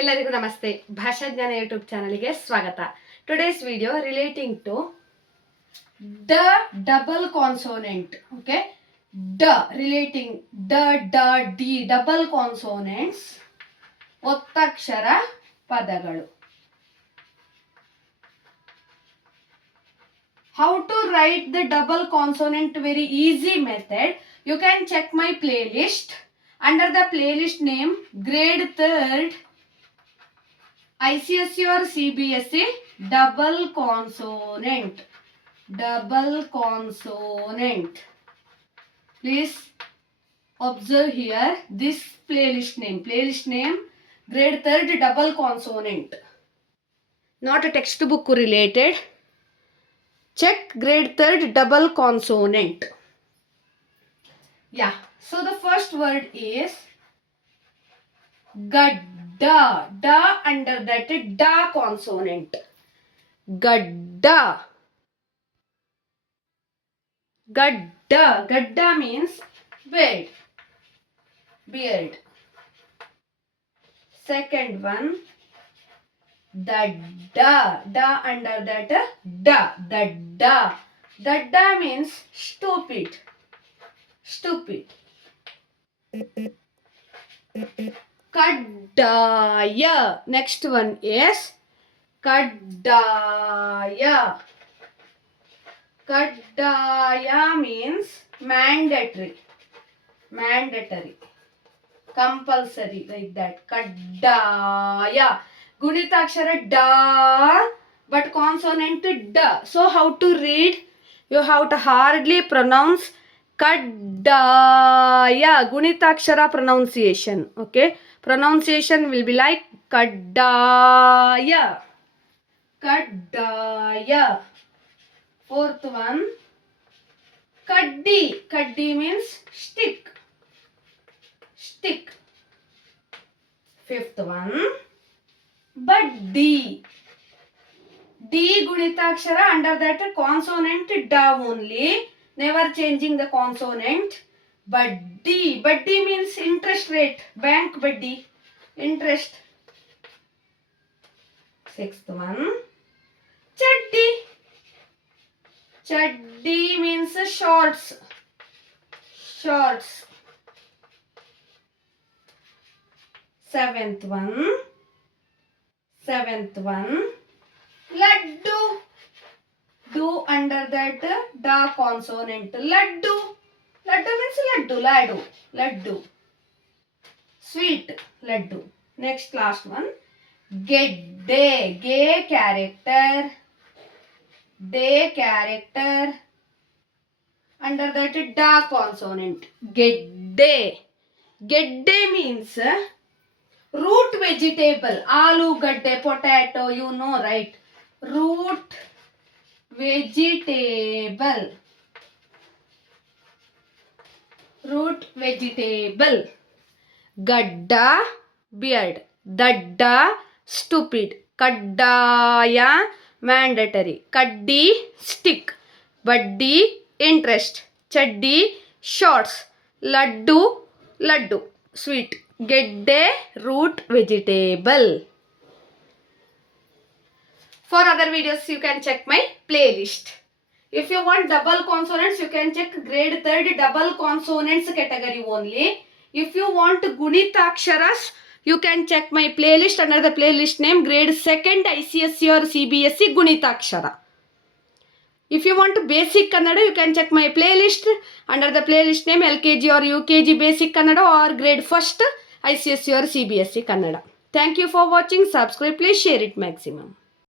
ಎಲ್ಲರಿಗೂ ನಮಸ್ತೆ. ಭಾಷಾಜ್ಞಾನ ಯೂಟ್ಯೂಬ್ ಚಾನಲ್ಗೆ ಸ್ವಾಗತ. Today's video relating to the double consonant. Okay, the relating the ಡ ಡಿ ಡಬಲ್ ಕಾನ್ಸೋನೆಂಟ್ಸ್, ಒತ್ತಕ್ಷರ ಪದಗಳು. How to write the double consonant? Very easy method. You can check my playlist. Under the playlist name grade 3rd ICSE or CBSE double consonant. Please observe here this playlist name. Grade 3rd double consonant. Not a textbook related. Check grade 3rd double consonant. Yeah. So the first word is gadda. Da under that da consonant. Gadda. Gadda means beard. Second one, da under that da means stupid. Kaddaya. Next one is kaddaya. Kaddaya means mandatory, compulsory, like that. Kaddaya. Gunitakshara da, but consonant da. So how to read? You have to hardly pronounce kaddaya. Gunitakshara pronunciation. Okay, pronunciation will be like kaddaya. Fourth one, kaddi. Kaddi means stick. Fifth one, buddy. D gunitakshara, under that consonant da only, never changing the consonant. Buddy means interest rate, bank buddy, interest. Sixth one, chaddi means shorts. Seventh one, laddu. Do under that da consonant. Laddu means laddu. Sweet laddu. Next, last one, gedde. Gay character, day character, under that da consonant. Gedde means root vegetable. Aloo-gadde, potato, you know, right? Root vegetable. Gadda, beard. Dadda, stupid. Kaddaya, mandatory. Kaddi, stick. Buddy, interest. Chaddi, shorts. Laddu, sweet. Gedde, root vegetable. For other videos you can check my playlist. If you want double consonants, you can check grade 3rd double consonants category only. If you want Gunitaksharas, you can check my playlist under the playlist name grade 2nd ICSE or CBSE Gunitakshara. If you want basic Kannada, you can check my playlist under the playlist name LKG or UKG basic Kannada or grade 1st ICSE or CBSE Kannada. Thank you for watching. Subscribe, please share it maximum.